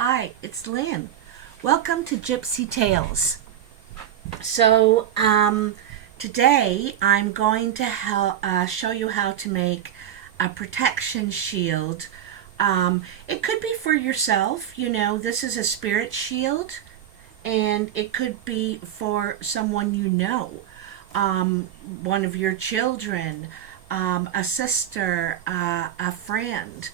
Hi, it's Lynn. Welcome to Gypsy Tales. So, today I'm going to show you how to make a protection shield. It could be for yourself, this is a spirit shield, and it could be for someone you know, one of your children, a sister, a friend.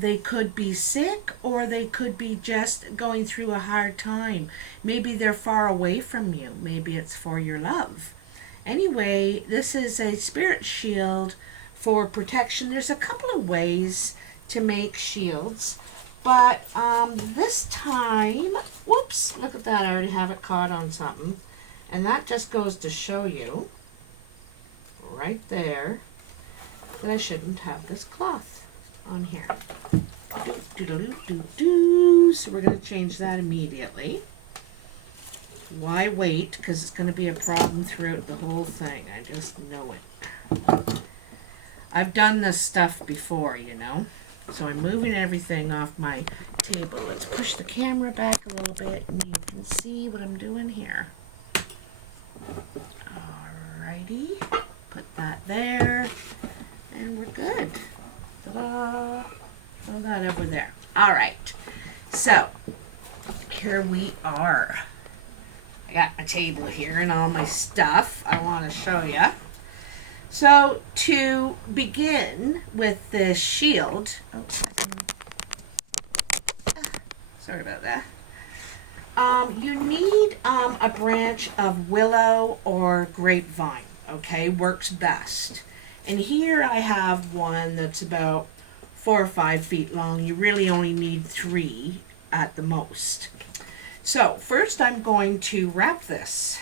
They could be sick or they could be just going through a hard time. Maybe they're far away from you. Maybe it's for your love. Anyway, this is a spirit shield for protection. There's a couple of ways to make shields, but this time, whoops, look at that. I already have it caught on something. And that just goes to show you right there that I shouldn't have this cloth on here. So we're going to change that immediately. Why wait? Because it's going to be a problem throughout the whole thing. I just know it. I've done this stuff before, So I'm moving everything off my table. Let's push the camera back a little bit and you can see what I'm doing here. Alrighty. Put that there. And we're good. Ta-da! Throw that over there. All right. So, here we are. I got my table here and all my stuff I want to show you. So, to begin with the shield, sorry about that. You need a branch of willow or grapevine, okay? Works best. And here I have one that's about 4 or 5 feet long. You really only need 3 at the most. So first I'm going to wrap this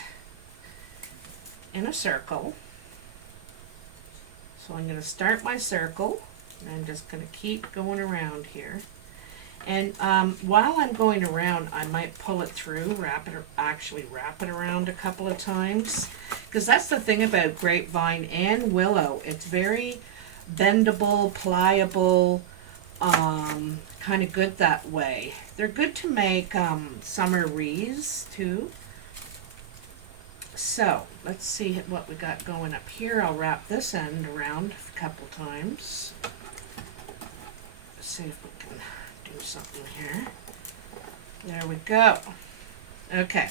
in a circle. So I'm going to start my circle and I'm just going to keep going around here. And while I'm going around, I might pull it through, wrap it around a couple of times. Because that's the thing about grapevine and willow. It's very bendable, pliable, kind of good that way. They're good to make summer wreaths too. So, let's see what we got going up here. I'll wrap this end around a couple times. Let's see if we can do something here. There we go. Okay,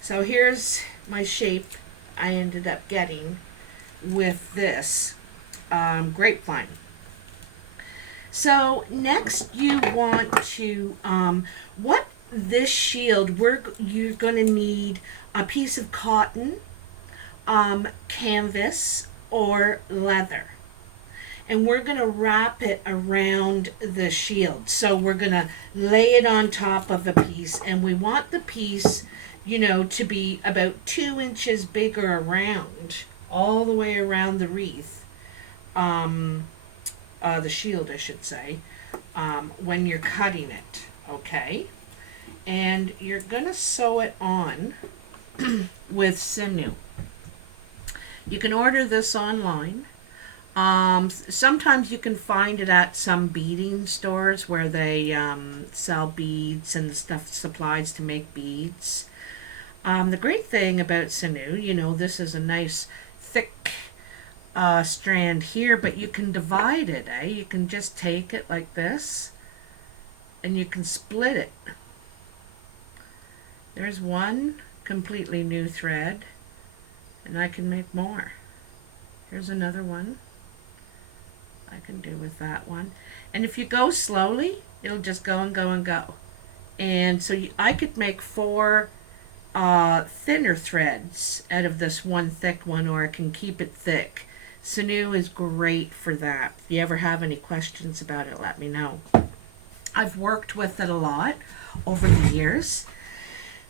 so here's my shape I ended up getting with this grapevine. So next you want to, what this shield, you're going to need a piece of cotton, canvas, or leather. And we're going to wrap it around the shield. So we're going to lay it on top of a piece, and we want the piece, to be about 2 inches bigger around, all the way around the wreath, the shield, I should say, when you're cutting it, okay? And you're going to sew it on with Sinew. You can order this online. Sometimes you can find it at some beading stores where they sell beads and supplies to make beads. The great thing about Sinew, this is a nice thick strand here, but you can divide it, You can just take it like this and you can split it. There's one completely new thread, and I can make more. Here's another one I can do with that one. And if you go slowly, it'll just go and go and go. And so I could make 4 thinner threads out of this one thick one, or I can keep it thick. Sinew is great for that. If you ever have any questions about it, let me know. I've worked with it a lot over the years.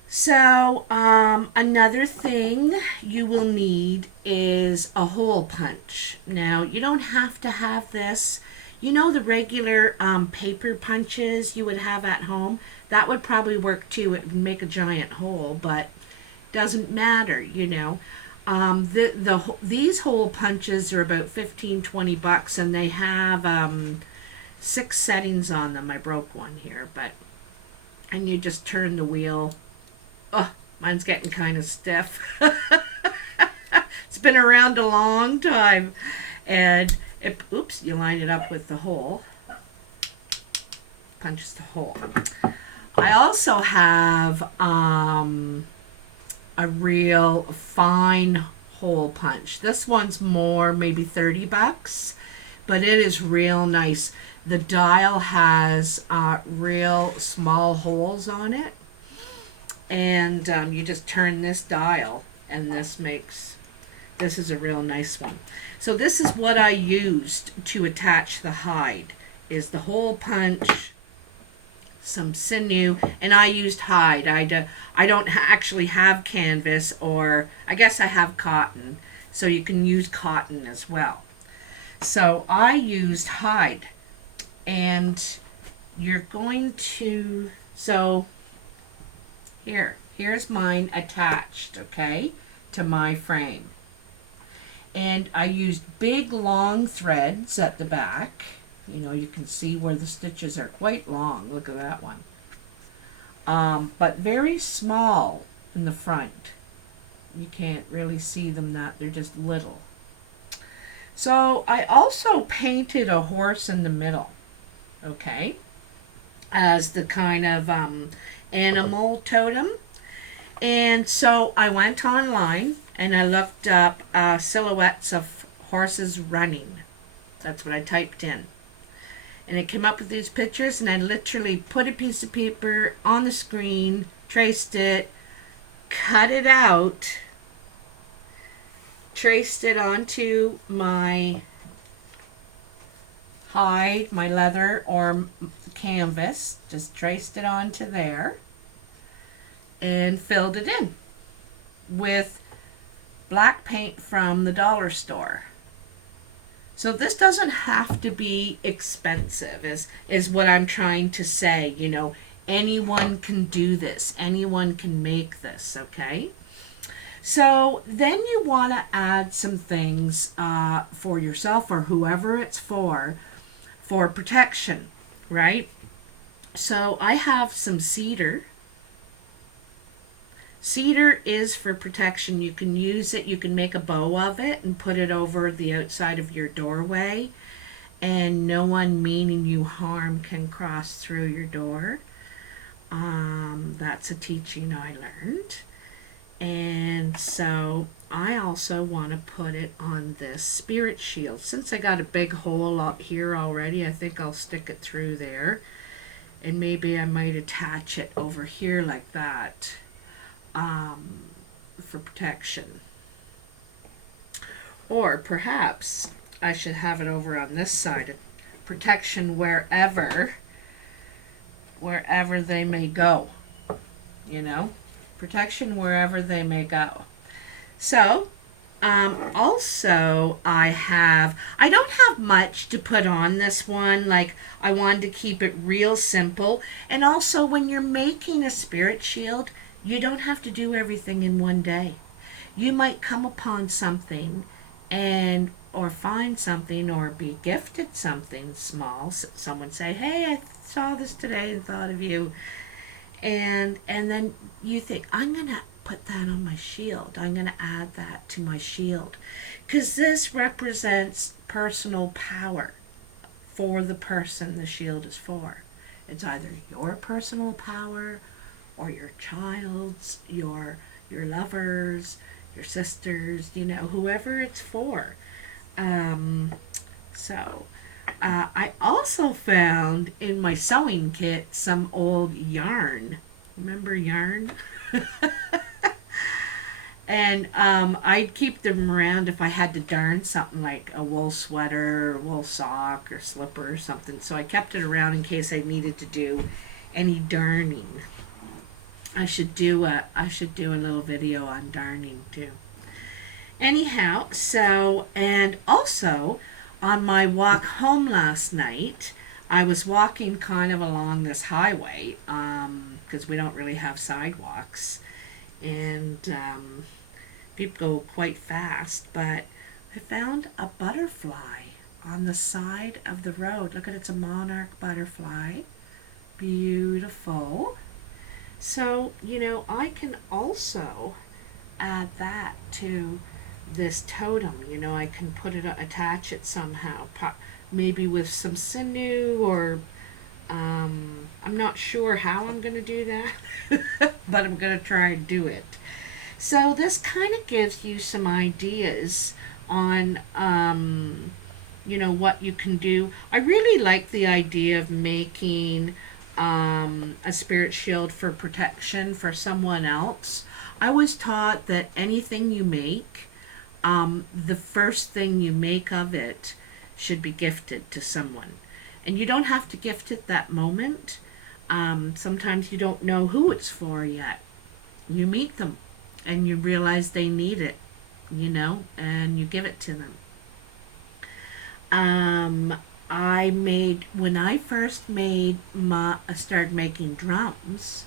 So another thing you will need is a hole punch. Now, you don't have to have this. The regular paper punches you would have at home, that would probably work too. It would make a giant hole, but doesn't matter, These hole punches are about $15-20, and they have 6 settings on them. I broke one here, but and you just turn the wheel. Oh, mine's getting kind of stiff. It's been around a long time. And oops, you line it up with the hole. Punches the hole. I also have a real fine hole punch. This one's more, maybe $30, but it is real nice. The dial has real small holes on it, and you just turn this dial, and this is a real nice one. So this is what I used to attach the hide, is the hole punch, some sinew, and I used hide. I don't actually have canvas, or I guess I have cotton, so you can use cotton as well. So I used hide, and you're going to, so here's mine attached, okay, to my frame. And I used big long threads at the back. You know, you can see where the stitches are quite long. Look at that one. But very small in the front. You can't really see them they're just little. So I also painted a horse in the middle, okay, as the kind of animal totem. And so I went online and I looked up silhouettes of horses running. That's what I typed in. And it came up with these pictures, and I literally put a piece of paper on the screen, traced it, cut it out, traced it onto my hide, my leather, or canvas, just traced it onto there, and filled it in with black paint from the dollar store. So this doesn't have to be expensive, is what I'm trying to say. You know, anyone can do this. Anyone can make this, okay? So then you want to add some things for yourself or whoever it's for protection, right? So I have some cedar. Cedar is for protection. You can use it, you can make a bow of it and put it over the outside of your doorway, and no one meaning you harm can cross through your door. That's a teaching I learned. And so I also want to put it on this spirit shield. Since I got a big hole up here already, I think I'll stick it through there. And maybe I might attach it over here like that. For protection. Or perhaps I should have it over on this side. Protection wherever they may go. You know? Protection wherever they may go. So, also I don't have much to put on this one. Like, I wanted to keep it real simple. And also, when you're making a spirit shield, you don't have to do everything in one day. You might come upon something or find something or be gifted something small. Someone say, hey, I saw this today and thought of you. And then you think, I'm going to put that on my shield. I'm going to add that to my shield. Because this represents personal power for the person the shield is for. It's either your personal power or your child's, your lovers, your sisters, you know, whoever it's for. I also found in my sewing kit some old yarn. Remember yarn? And I'd keep them around if I had to darn something like a wool sweater, or wool sock, or slipper or something. So I kept it around in case I needed to do any darning. I should do a little video on darning too. Anyhow, so, and also on my walk home last night, I was walking kind of along this highway because we don't really have sidewalks, and people go quite fast, but I found a butterfly on the side of the road. Look at it, it's a monarch butterfly. Beautiful. So, I can also add that to this totem. I can attach it somehow, maybe with some sinew, or I'm not sure how I'm going to do that, but I'm going to try and do it. So this kind of gives you some ideas on, what you can do. I really like the idea of making a spirit shield for protection for someone else. I was taught that anything you make, the first thing you make of it should be gifted to someone. And you don't have to gift it that moment. Sometimes you don't know who it's for yet. You meet them and you realize they need it, and you give it to them. When I first started making drums,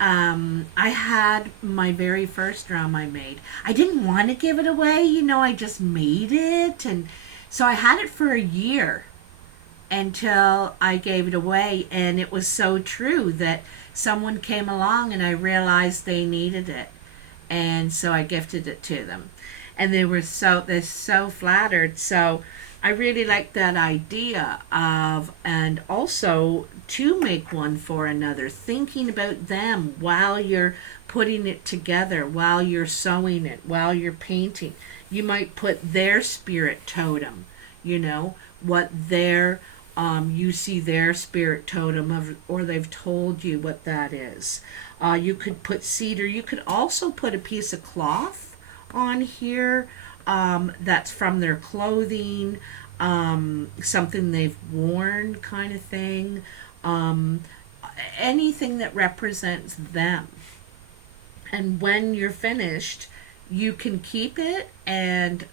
I had my very first drum I made. I didn't want to give it away, I just made it. And so I had it for a year until I gave it away. And it was so true that someone came along and I realized they needed it. And so I gifted it to them. And they're so flattered. So I really like that idea of, and also to make one for another, thinking about them while you're putting it together, while you're sewing it, while you're painting. You might put their spirit totem, what their, you see their spirit totem of, or they've told you what that is. You could put cedar. You could also put a piece of cloth on here, that's from their clothing, something they've worn, kind of thing. Anything that represents them. And when you're finished, you can keep it and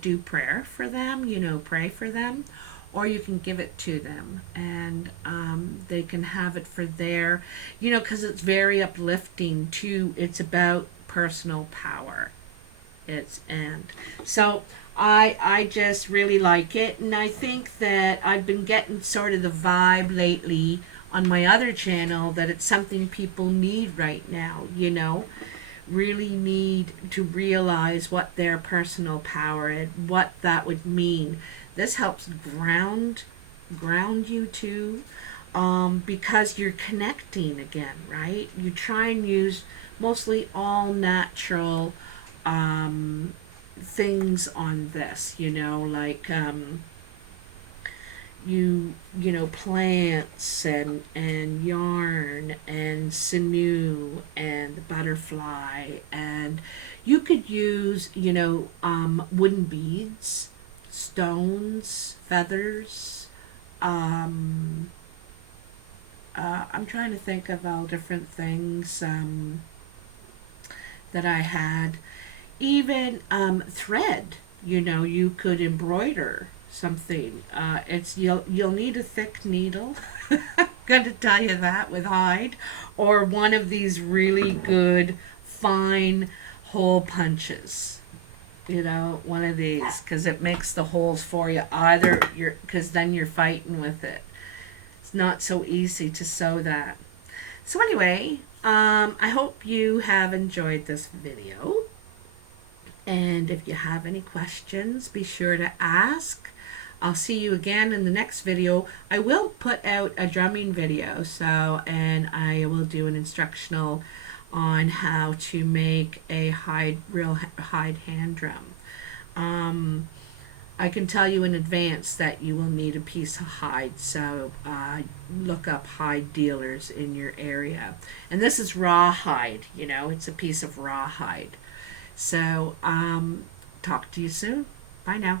do prayer for them, pray for them, or you can give it to them and they can have it for their, because it's very uplifting too. It's about personal power. So I just really like it, and I think that I've been getting sort of the vibe lately on my other channel that it's something people need right now, really need to realize what their personal power and what that would mean. This helps ground you too, because you're connecting again, right? You try and use mostly all natural things on this, like plants and yarn and sinew and butterfly, and you could use wooden beads, stones, feathers. I'm trying to think of all different things that I had. Even thread, you could embroider something. You'll need a thick needle. I'm going to tell you that, with hide, or one of these really good fine hole punches. One of these, because it makes the holes for you. Because then you're fighting with it. It's not so easy to sew that. So anyway, I hope you have enjoyed this video. And if you have any questions, be sure to ask. I'll see you again in the next video. I will put out a drumming video, and I will do an instructional on how to make a real hide hand drum. I can tell you in advance that you will need a piece of hide, so look up hide dealers in your area. And this is raw hide, it's a piece of raw hide. So, talk to you soon. Bye now.